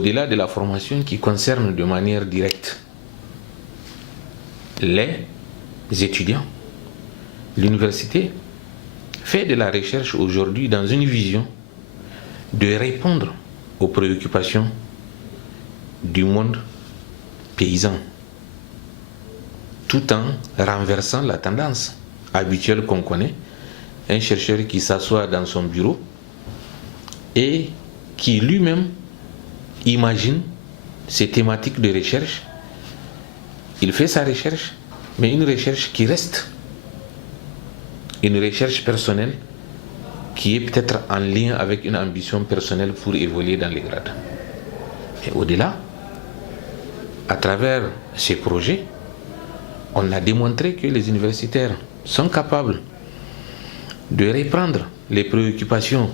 au-delà de la formation qui concerne de manière directe les étudiants, l'université fait de la recherche aujourd'hui dans une vision de répondre aux préoccupations du monde paysan, tout en renversant la tendance habituelle qu'on connaît, un chercheur qui s'assoit dans son bureau et qui lui-même imagine ses thématiques de recherche. Il fait sa recherche, mais une recherche qui reste une recherche personnelle qui est peut-être en lien avec une ambition personnelle pour évoluer dans les grades. Et au-delà, à travers ces projets, on a démontré que les universitaires sont capables de reprendre les préoccupations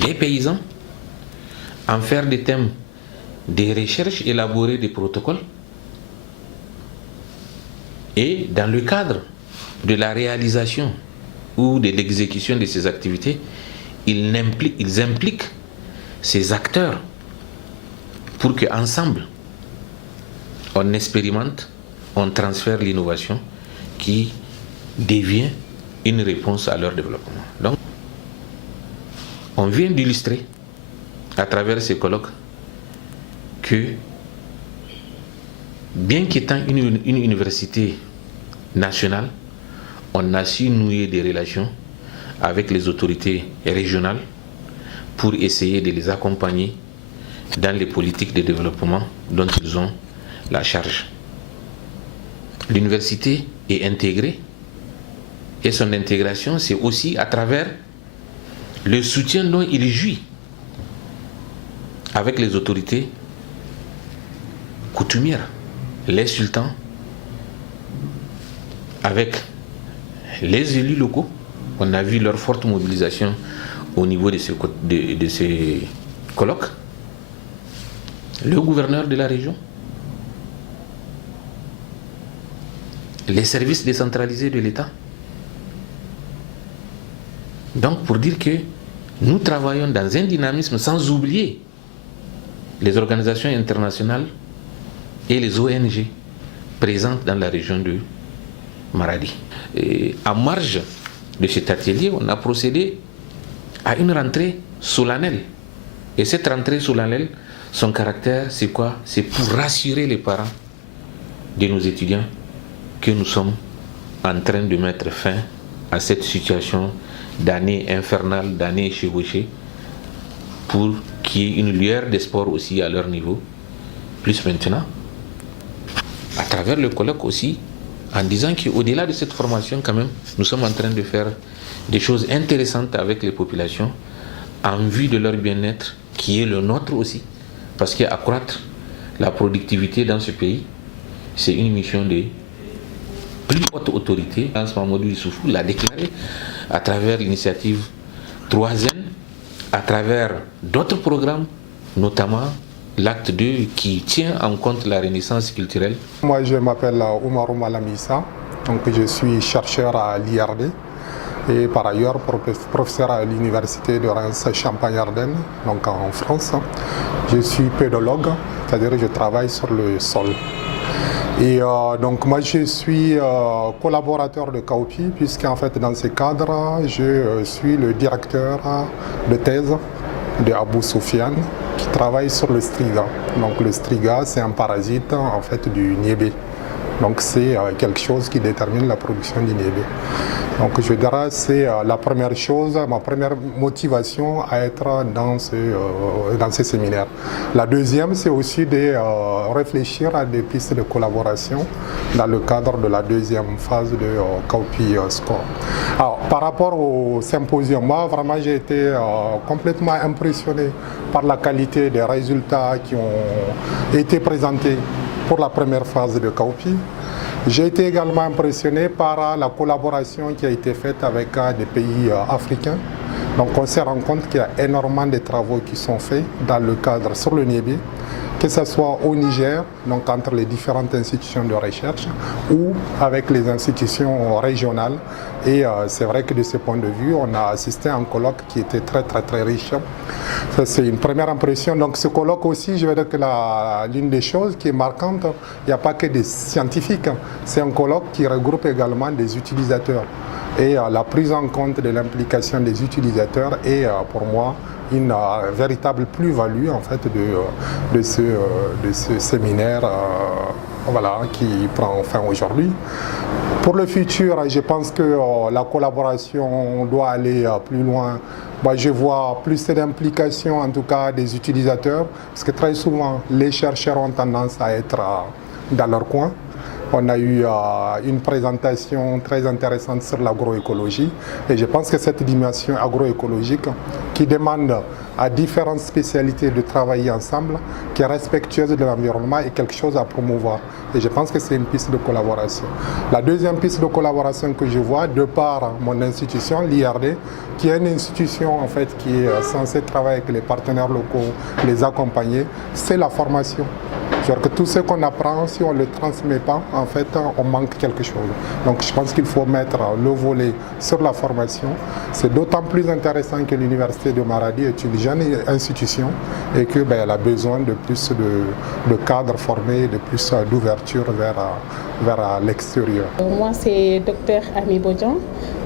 des paysans, en faire des thèmes, des recherches, élaborer des protocoles. Et dans le cadre de la réalisation ou de l'exécution de ces activités, ils impliquent ces acteurs pour qu'ensemble, on expérimente, on transfère l'innovation qui devient une réponse à leur développement. Donc, on vient d'illustrer à travers ces colloques que, bien qu'étant une université nationale, on a su nouer des relations avec les autorités régionales pour essayer de les accompagner dans les politiques de développement dont ils ont la charge. L'université est intégrée et son intégration, c'est aussi à travers le soutien dont il jouit avec les autorités coutumières, les sultans, avec les élus locaux. On a vu leur forte mobilisation au niveau de ces colloques. Le gouverneur de la région, les services décentralisés de l'État. Donc, pour dire que nous travaillons dans un dynamisme sans oublier les organisations internationales et les ONG présentes dans la région de Maradi. Et en marge de cet atelier, on a procédé à une rentrée solennelle. Et cette rentrée solennelle, son caractère, c'est quoi? C'est pour rassurer les parents de nos étudiants que nous sommes en train de mettre fin à cette situation d'année infernale, d'année chevauchée, pour qu'il y ait une lueur d'espoir aussi à leur niveau. Plus maintenant, à travers le colloque aussi, en disant qu'au-delà de cette formation, quand même, nous sommes en train de faire des choses intéressantes avec les populations en vue de leur bien-être, qui est le nôtre aussi. Parce qu'accroître la productivité dans ce pays, c'est une mission de plus haute autorité. Mamadou Issoufou l'a déclaré à travers l'initiative 3N, à travers d'autres programmes, notamment l'acte 2 qui tient en compte la renaissance culturelle. Moi, je m'appelle Oumarou Malamissa, donc je suis chercheur à l'IRD et par ailleurs professeur à l'université de Reims Champagne-Ardenne, donc en France. Je suis pédologue, c'est-à-dire que je travaille sur le sol. Et donc moi je suis collaborateur de CAOPI, puisqu'en fait dans ce cadre, je suis le directeur de thèse de Abou Soufiane qui travaille sur le striga. Donc le striga, c'est un parasite en fait du niébé. Donc c'est quelque chose qui détermine la production du niébé. Donc je dirais c'est la première chose, ma première motivation à être dans ce séminaire. La deuxième, c'est aussi de réfléchir à des pistes de collaboration dans le cadre de la deuxième phase de CAOPI Score. Alors, par rapport au symposium, moi vraiment j'ai été complètement impressionné par la qualité des résultats qui ont été présentés pour la première phase de CAOPI. J'ai été également impressionné par la collaboration qui a été faite avec des pays africains. Donc on s'est rendu compte qu'il y a énormément de travaux qui sont faits dans le cadre sur le niébé, que ce soit au Niger, donc entre les différentes institutions de recherche, ou avec les institutions régionales. Et c'est vrai que de ce point de vue, on a assisté à un colloque qui était très riche. Ça, c'est une première impression. Donc ce colloque aussi, je vais dire que l'une des choses qui est marquante, il n'y a pas que des scientifiques. C'est un colloque qui regroupe également des utilisateurs. Et la prise en compte de l'implication des utilisateurs est pour moi une véritable plus-value en fait de ce séminaire voilà, qui prend fin aujourd'hui. Pour le futur, je pense que la collaboration doit aller plus loin. Moi, je vois plus d'implication en tout cas des utilisateurs, parce que très souvent les chercheurs ont tendance à être dans leur coin. On a eu une présentation très intéressante sur l'agroécologie et je pense que cette dimension agroécologique qui demande à différentes spécialités de travailler ensemble, qui est respectueuse de l'environnement, est quelque chose à promouvoir. Et je pense que c'est une piste de collaboration. La deuxième piste de collaboration que je vois, de par mon institution, l'IRD, qui est une institution en fait, qui est censée travailler avec les partenaires locaux, les accompagner, c'est la formation. C'est-à-dire que tout ce qu'on apprend, si on ne le transmet pas, en fait, on manque quelque chose. Donc je pense qu'il faut mettre le volet sur la formation. C'est d'autant plus intéressant que l'Université de Maradi est une jeune institution et qu'elle a besoin de plus de cadres formés, de plus d'ouverture vers l'extérieur. Moi, c'est Dr Ami Bodjan.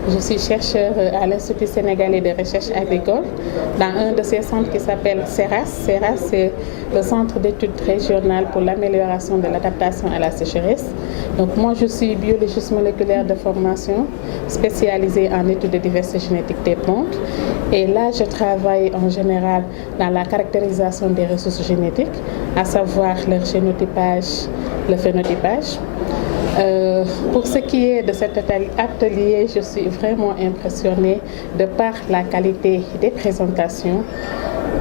Je suis chercheur à l'Institut sénégalais de recherche agricole dans un de ces centres qui s'appelle CERAS. CERAS, c'est le Centre d'études régionales pour l'amélioration de l'adaptation à la sécheresse. Donc moi, je suis biologiste moléculaire de formation, spécialisée en études de diversité génétique des plantes. Et là, je travaille en général dans la caractérisation des ressources génétiques, à savoir leur génotypage, le phénotypage. Pour ce qui est de cet atelier, je suis vraiment impressionnée de par la qualité des présentations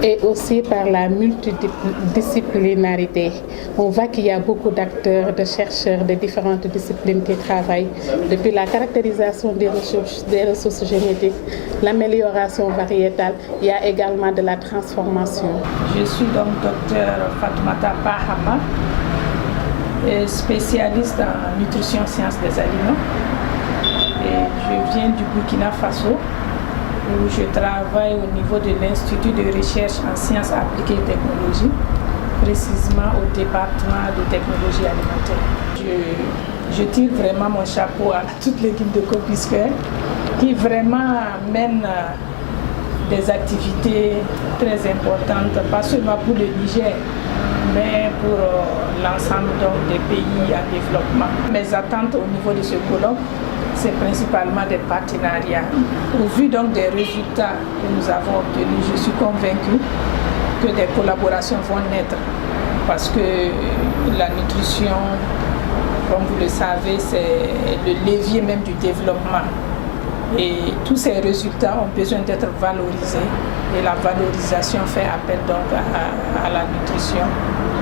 et aussi par la multidisciplinarité. On voit qu'il y a beaucoup d'acteurs, de chercheurs de différentes disciplines qui travaillent depuis la caractérisation des ressources génétiques, l'amélioration variétale. Il y a également de la transformation. Je suis donc docteur Fatoumata Bahama, spécialiste en nutrition sciences des aliments. Et je viens du Burkina Faso, où je travaille au niveau de l'Institut de recherche en sciences appliquées et technologies, précisément au département de technologie alimentaire. Je tire vraiment mon chapeau à toute l'équipe de Copuscule qui vraiment mène des activités très importantes, pas seulement pour le Niger, mais pour l'ensemble des pays en développement. Mes attentes au niveau de ce colloque, c'est principalement des partenariats. Au vu donc des résultats que nous avons obtenus, je suis convaincue que des collaborations vont naître parce que la nutrition, comme vous le savez, c'est le levier même du développement. Et tous ces résultats ont besoin d'être valorisés et la valorisation fait appel donc à la nutrition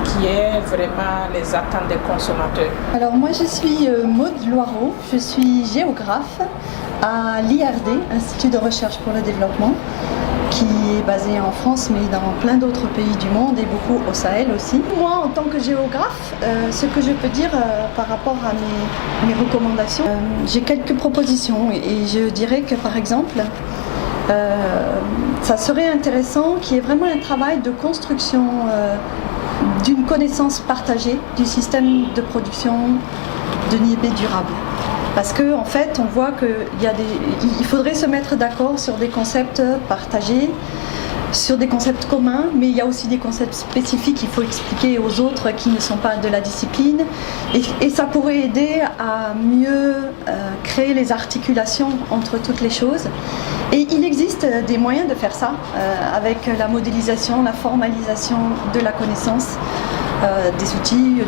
qui est vraiment les attentes des consommateurs. Alors moi je suis Maude Loireau, je suis géographe à l'IRD, Institut de recherche pour le développement, qui est basé en France mais dans plein d'autres pays du monde et beaucoup au Sahel aussi. Moi en tant que géographe, ce que je peux dire par rapport à mes recommandations, j'ai quelques propositions et je dirais que par exemple, ça serait intéressant qu'il y ait vraiment un travail de construction d'une connaissance partagée du système de production de niébé durable. Parce qu'en fait, on voit qu'il faudrait se mettre d'accord sur des concepts partagés, sur des concepts communs, mais il y a aussi des concepts spécifiques qu'il faut expliquer aux autres qui ne sont pas de la discipline. Et ça pourrait aider à mieux créer les articulations entre toutes les choses. Et il existe des moyens de faire ça, avec la modélisation, la formalisation de la connaissance, des outils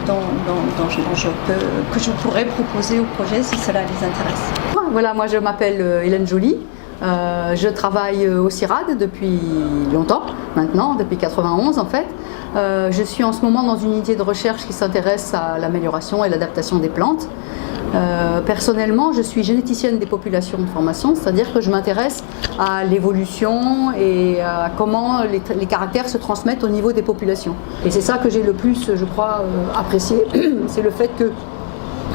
que je pourrais proposer au projet si cela les intéresse. Voilà, moi je m'appelle Hélène Joly. Je travaille au CIRAD depuis longtemps, maintenant, depuis 91 en fait. Je suis en ce moment dans une unité de recherche qui s'intéresse à l'amélioration et l'adaptation des plantes. Personnellement, je suis généticienne des populations de formation, c'est-à-dire que je m'intéresse à l'évolution et à comment les caractères se transmettent au niveau des populations. Et c'est ça que j'ai le plus, je crois, apprécié, c'est le fait que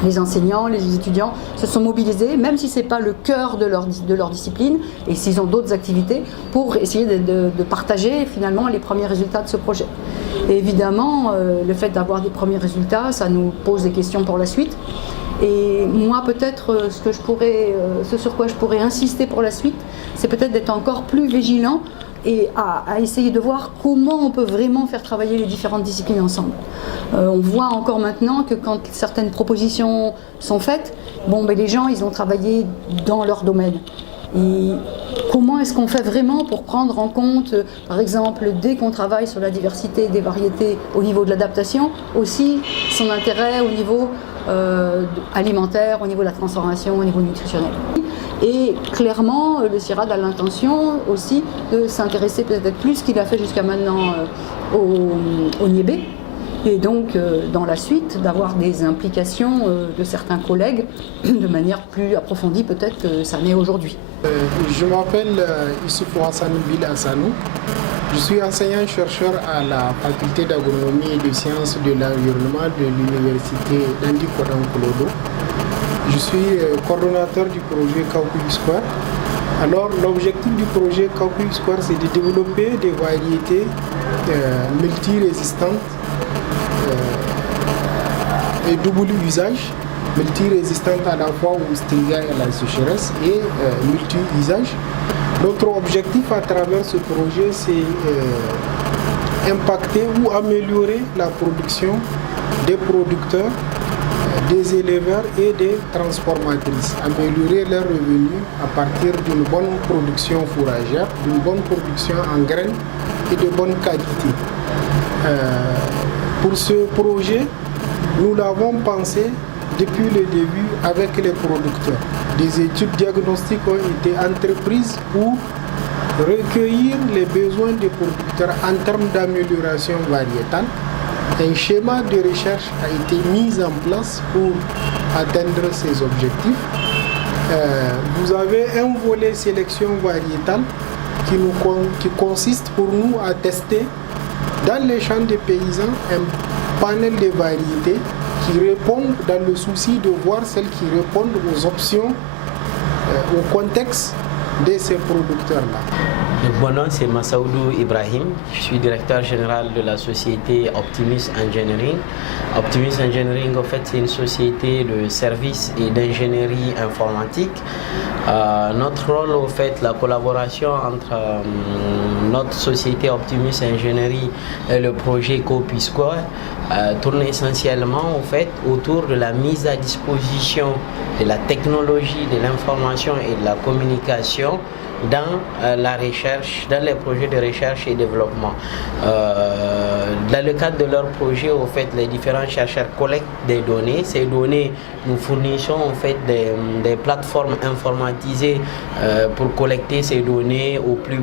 les enseignants, les étudiants se sont mobilisés, même si ce n'est pas le cœur de leur discipline et s'ils ont d'autres activités, pour essayer de partager finalement les premiers résultats de ce projet. Et évidemment, le fait d'avoir des premiers résultats, ça nous pose des questions pour la suite. Et moi, peut-être, ce sur quoi je pourrais insister pour la suite, c'est peut-être d'être encore plus vigilant et à essayer de voir comment on peut vraiment faire travailler les différentes disciplines ensemble. On voit encore maintenant que quand certaines propositions sont faites, les gens, ils ont travaillé dans leur domaine. Et comment est-ce qu'on fait vraiment pour prendre en compte, par exemple, dès qu'on travaille sur la diversité des variétés au niveau de l'adaptation, aussi son intérêt au niveau alimentaire, au niveau de la transformation, au niveau nutritionnel. Et clairement, le CIRAD a l'intention aussi de s'intéresser peut-être plus qu'il a fait jusqu'à maintenant au niébé. Et donc, dans la suite, d'avoir des implications de certains collègues de manière plus approfondie peut-être que ça n'est aujourd'hui. Je m'appelle Issoufou Hassan Bil Hassanou. Je suis enseignant-chercheur à la faculté d'agronomie et de sciences de l'environnement de l'université d'Andi Kodan Kolodo. Je suis coordonnateur du projet Kaupui Square. Alors, l'objectif du projet Kaupui Square, c'est de développer des variétés multirésistantes et double usage, multirésistantes à la fois au striga et à la sécheresse et multi-usage. Notre objectif à travers ce projet, c'est impacter ou améliorer la production des producteurs, des éleveurs et des transformatrices, améliorer leurs revenus à partir d'une bonne production fourragère, d'une bonne production en graines et de bonne qualité. Pour ce projet, nous l'avons pensé depuis le début avec les producteurs. Des études diagnostiques ont été entreprises pour recueillir les besoins des producteurs en termes d'amélioration variétale. Un schéma de recherche a été mis en place pour atteindre ces objectifs. Vous avez un volet sélection variétale qui consiste pour nous à tester dans les champs des paysans un panel de variétés qui répondent dans le souci de voir celles qui répondent aux options, au contexte de ces producteurs-là. Mon nom c'est Massaoudou Ibrahim, je suis directeur général de la société Optimus Engineering. Optimus Engineering, en fait, c'est une société de services et d'ingénierie informatique. Notre rôle, en fait, la collaboration entre notre société Optimus Engineering et le projet Kaupui Square tourne essentiellement, en fait, autour de la mise à disposition de la technologie, de l'information et de la communication dans la recherche, dans les projets de recherche et développement. Dans le cadre de leur projet, en fait, les différents chercheurs collectent des données. Ces données, nous fournissons en fait des plateformes informatisées pour collecter ces données au plus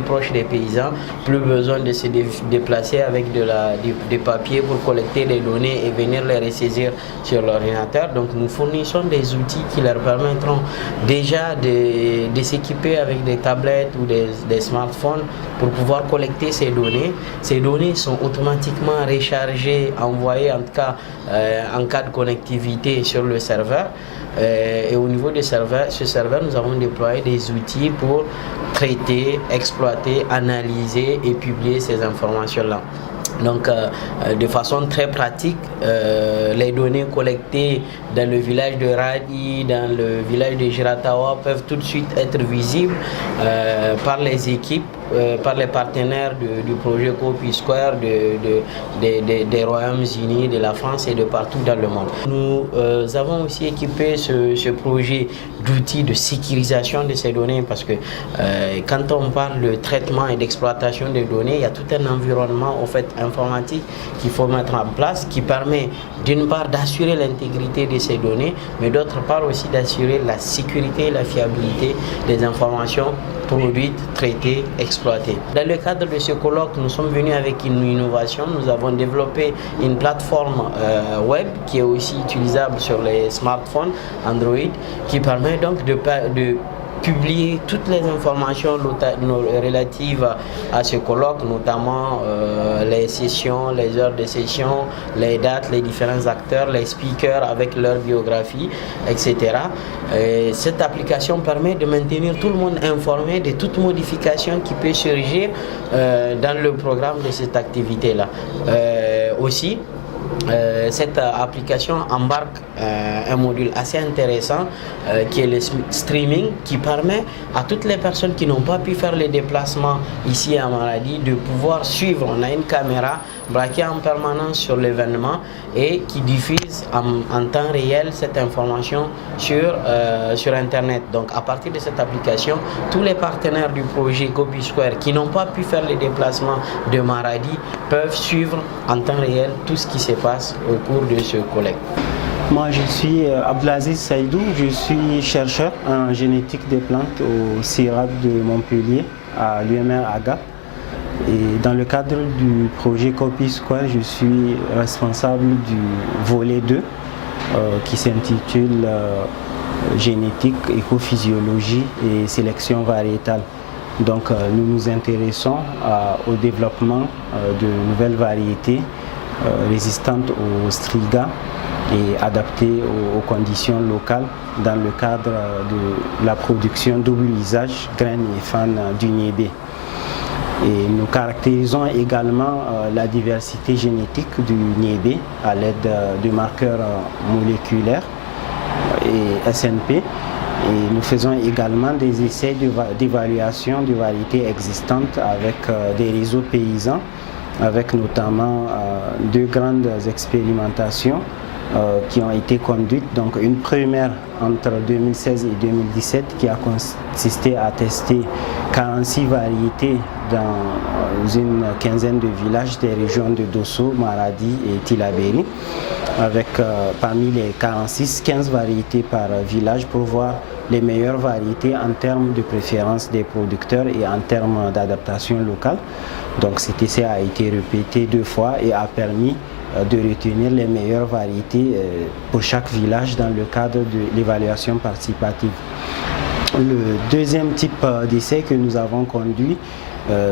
proche des paysans. Plus besoin de se déplacer avec des papiers pour collecter des données et venir les ressaisir sur l'ordinateur. Donc nous fournissons des outils qui leur permettront déjà de s'équiper avec des tablettes ou des smartphones pour pouvoir collecter ces données. Ces données sont automatiquement rechargées, envoyées en tout cas en cas de connectivité sur le serveur. Et au niveau de ce serveur, nous avons déployé des outils pour traiter, exploiter, analyser et publier ces informations-là. Donc, de façon très pratique, les données collectées dans le village de Radi, dans le village de Giratawa peuvent tout de suite être visibles par les équipes, par les partenaires du projet Kaupui Square des Royaumes-Unis, de la France et de partout dans le monde. Nous avons aussi équipé ce projet d'outils de sécurisation de ces données parce que quand on parle de traitement et d'exploitation des données, il y a tout un environnement en fait informatique qu'il faut mettre en place qui permet d'une part d'assurer l'intégrité de ces données, mais d'autre part aussi d'assurer la sécurité et la fiabilité des informations produites, traitées, exploitées exploiter. Dans le cadre de ce colloque, nous sommes venus avec une innovation. Nous avons développé une plateforme web qui est aussi utilisable sur les smartphones Android, qui permet donc de publier toutes les informations relatives à ce colloque, notamment les sessions, les heures de session, les dates, les différents acteurs, les speakers avec leur biographie, etc. Et cette application permet de maintenir tout le monde informé de toute modification qui peut surgir dans le programme de cette activité-là. Aussi, cette application embarque un module assez intéressant qui est le streaming, qui permet à toutes les personnes qui n'ont pas pu faire les déplacements ici à Maradi de pouvoir suivre. On a une caméra braquée en permanence sur l'événement et qui diffuse en temps réel cette information sur Internet. Donc à partir de cette application, tous les partenaires du projet Copy Square qui n'ont pas pu faire les déplacements de Maradi peuvent suivre en temps réel tout ce qui se passe au cours de ce colloque. Moi, je suis Abdelaziz Saïdou, je suis chercheur en génétique des plantes au CIRAD de Montpellier, à l'UMR Agap. Et dans le cadre du projet Copy Square, je suis responsable du volet 2 qui s'intitule Génétique, écophysiologie et sélection variétale. Donc nous nous intéressons au développement de nouvelles variétés résistantes au striga et adaptées aux conditions locales dans le cadre de la production double usage graines et fans du niébé. Et nous caractérisons également la diversité génétique du niébé à l'aide de marqueurs moléculaires et SNP. Et nous faisons également des essais d'évaluation de variétés existantes avec des réseaux paysans, avec notamment 2 grandes expérimentations qui ont été conduites. Donc une première entre 2016 et 2017 qui a consisté à tester 46 variétés dans une quinzaine de villages des régions de Dosso, Maradi et Tillabéri, avec parmi les 46, 15 variétés par village pour voir les meilleures variétés en termes de préférence des producteurs et en termes d'adaptation locale. Donc cet essai a été répété 2 fois et a permis de retenir les meilleures variétés pour chaque village dans le cadre de l'évaluation participative. Le deuxième type d'essai que nous avons conduit,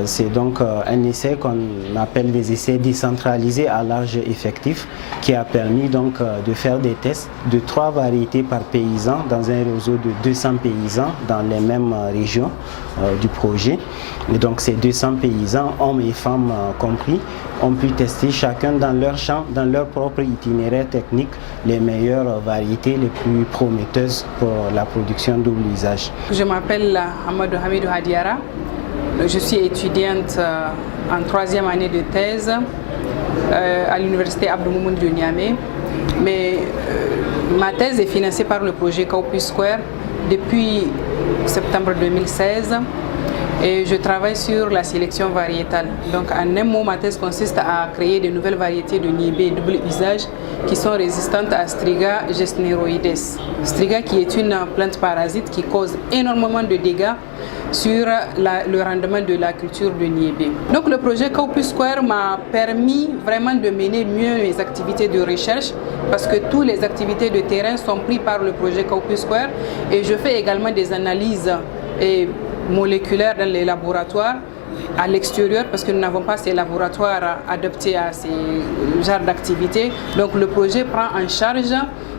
c'est donc un essai qu'on appelle des essais décentralisés à large effectif qui a permis donc de faire des tests de 3 variétés par paysan dans un réseau de 200 paysans dans les mêmes régions du projet. Et donc ces 200 paysans, hommes et femmes compris, ont pu tester chacun dans leur champ, dans leur propre itinéraire technique, les meilleures variétés les plus prometteuses pour la production double usage. Je m'appelle Amadou Hamidou Hadiara. Je suis étudiante en 3e année de thèse à l'université Abdou Moumouni de Niamey. Mais ma thèse est financée par le projet Copy Square depuis septembre 2016 et je travaille sur la sélection variétale. Donc en un mot, ma thèse consiste à créer de nouvelles variétés de niébé double usage qui sont résistantes à Striga gesnéroides. Striga qui est une plante parasite qui cause énormément de dégâts sur le rendement de la culture de niébé. Donc le projet Copy Square m'a permis vraiment de mener mieux mes activités de recherche parce que toutes les activités de terrain sont prises par le projet Copy Square et je fais également des analyses moléculaires dans les laboratoires à l'extérieur parce que nous n'avons pas ces laboratoires adaptés à ces genres d'activités. Donc le projet prend en charge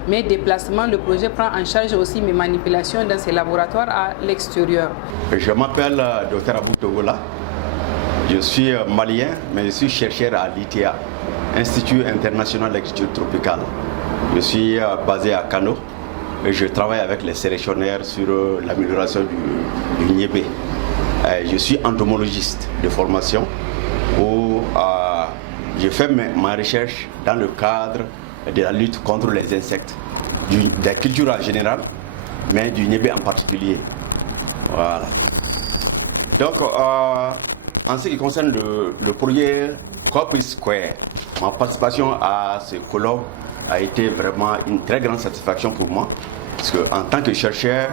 mes déplacements, le projet prend en charge aussi mes manipulations dans ces laboratoires à l'extérieur. Je m'appelle Dr Abou Togola, je suis malien mais je suis chercheur à l'ITA, Institut International d'Agriculture Tropicale. Je suis basé à Kano et je travaille avec les sélectionneurs sur l'amélioration du niébé. Je suis entomologiste de formation où je fais ma recherche dans le cadre de la lutte contre les insectes, de la culture en général, mais du niébé en particulier. Voilà. Donc, en ce qui concerne le projet Copy Square, ma participation à ce colloque a été vraiment une très grande satisfaction pour moi, parce qu'en tant que chercheur,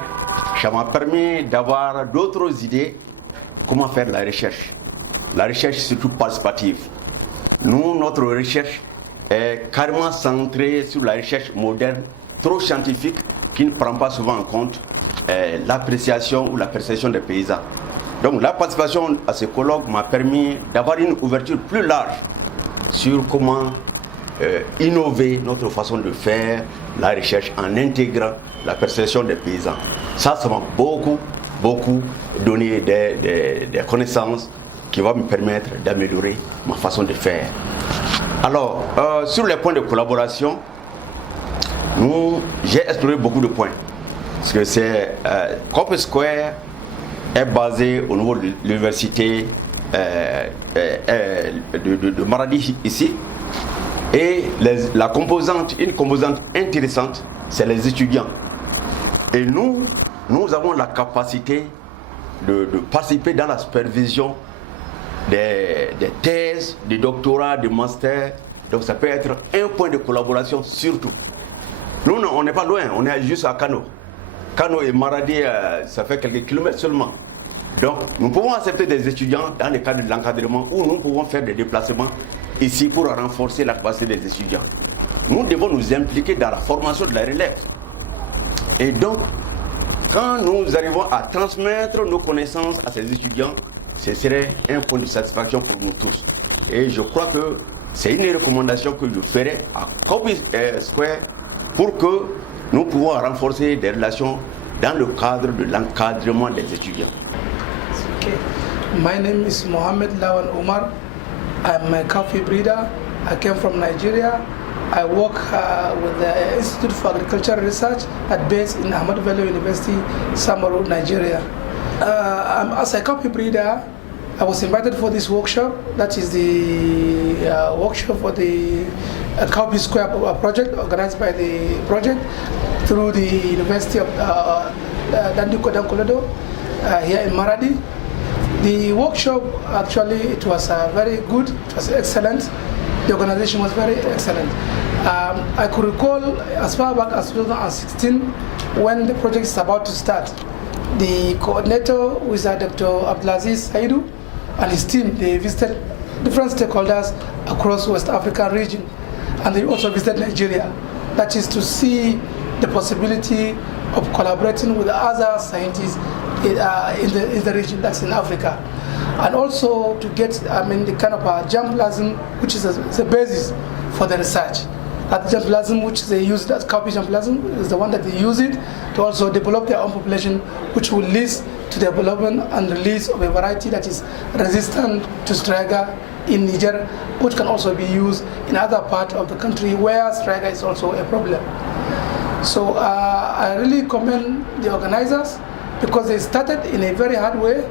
ça m'a permis d'avoir d'autres idées comment faire la recherche. La recherche surtout participative. Nous, notre recherche est carrément centrée sur la recherche moderne, trop scientifique, qui ne prend pas souvent en compte l'appréciation ou la perception des paysans. Donc la participation à ce colloque m'a permis d'avoir une ouverture plus large sur comment innover notre façon de faire la recherche en intégrant la perception des paysans. Ça m'a beaucoup donné des connaissances qui vont me permettre d'améliorer ma façon de faire. Alors, sur les points de collaboration, j'ai exploré beaucoup de points. Parce que c'est Campus Square est basé au niveau de l'université de Maradi ici. Et une composante intéressante, c'est les étudiants. Et nous avons la capacité de participer dans la supervision des thèses, des doctorats, des masters. Donc ça peut être un point de collaboration surtout. Nous, on n'est pas loin, on est juste à Kano. Kano et Maradi, ça fait quelques kilomètres seulement. Donc nous pouvons accepter des étudiants dans le cadre de l'encadrement où nous pouvons faire des déplacements ici pour renforcer la capacité des étudiants. Nous devons nous impliquer dans la formation de la relève. Et donc, quand nous arrivons à transmettre nos connaissances à ces étudiants, ce serait un point de satisfaction pour nous tous. Et je crois que c'est une recommandation que je ferai à Campus Square pour que nous puissions renforcer des relations dans le cadre de l'encadrement des étudiants. Okay. My name is Mohamed Lawan Omar. I'm a coffee breeder. I came from Nigeria. I work with the Institute for Agricultural Research at base in Ahmadu Bello University, Samaru, Nigeria. As a coffee breeder, I was invited for this workshop. That is the workshop for the Campus Square project organized by the project through the University of Danduko Dankoledo here in Maradi. The workshop actually it was very good. It was excellent. The organization was very excellent. I could recall as far back as 2016 when the project is about to start. The coordinator was Dr. Abdulaziz Saidu and his team. They visited different stakeholders across West African region, and they also visited Nigeria. That is to see the possibility of collaborating with other scientists in the region, that's in Africa. And also to get, the kind of germplasm, which is the basis for the research. That germplasm which they use, that cowpea germplasm, is the one that they use it to also develop their own population, which will lead to development and release of a variety that is resistant to striga in Niger, which can also be used in other parts of the country where striga is also a problem. So I really commend the organizers because they started in a very hard way,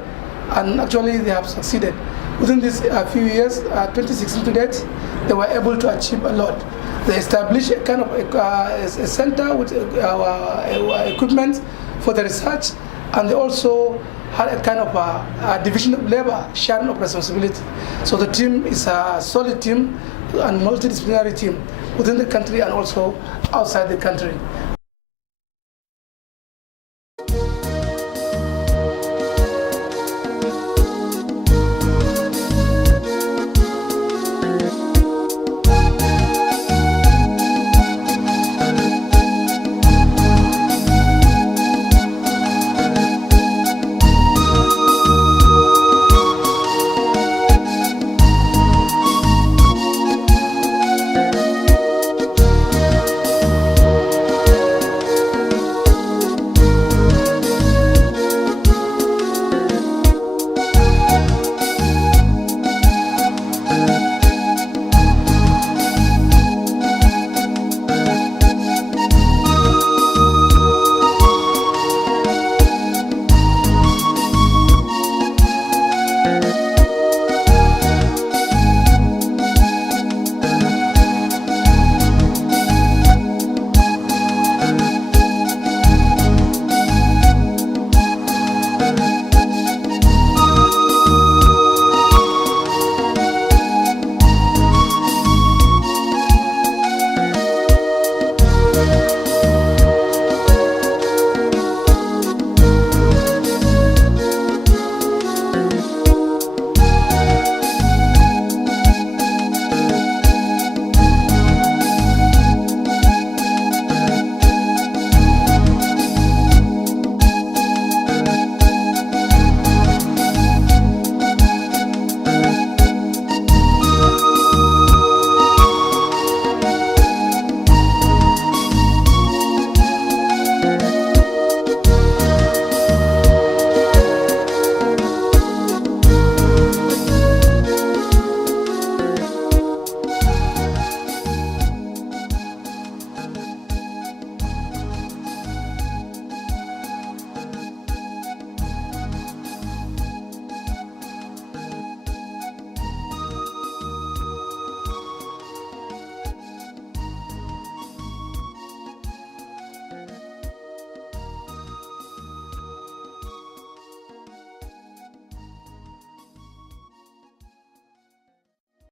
and actually they have succeeded. Within these few years, 2016 to date, they were able to achieve a lot. They established a kind of a center with equipment for the research, and they also had a kind of a division of labor, sharing of responsibility. So the team is a solid team and multidisciplinary team within the country and also outside the country.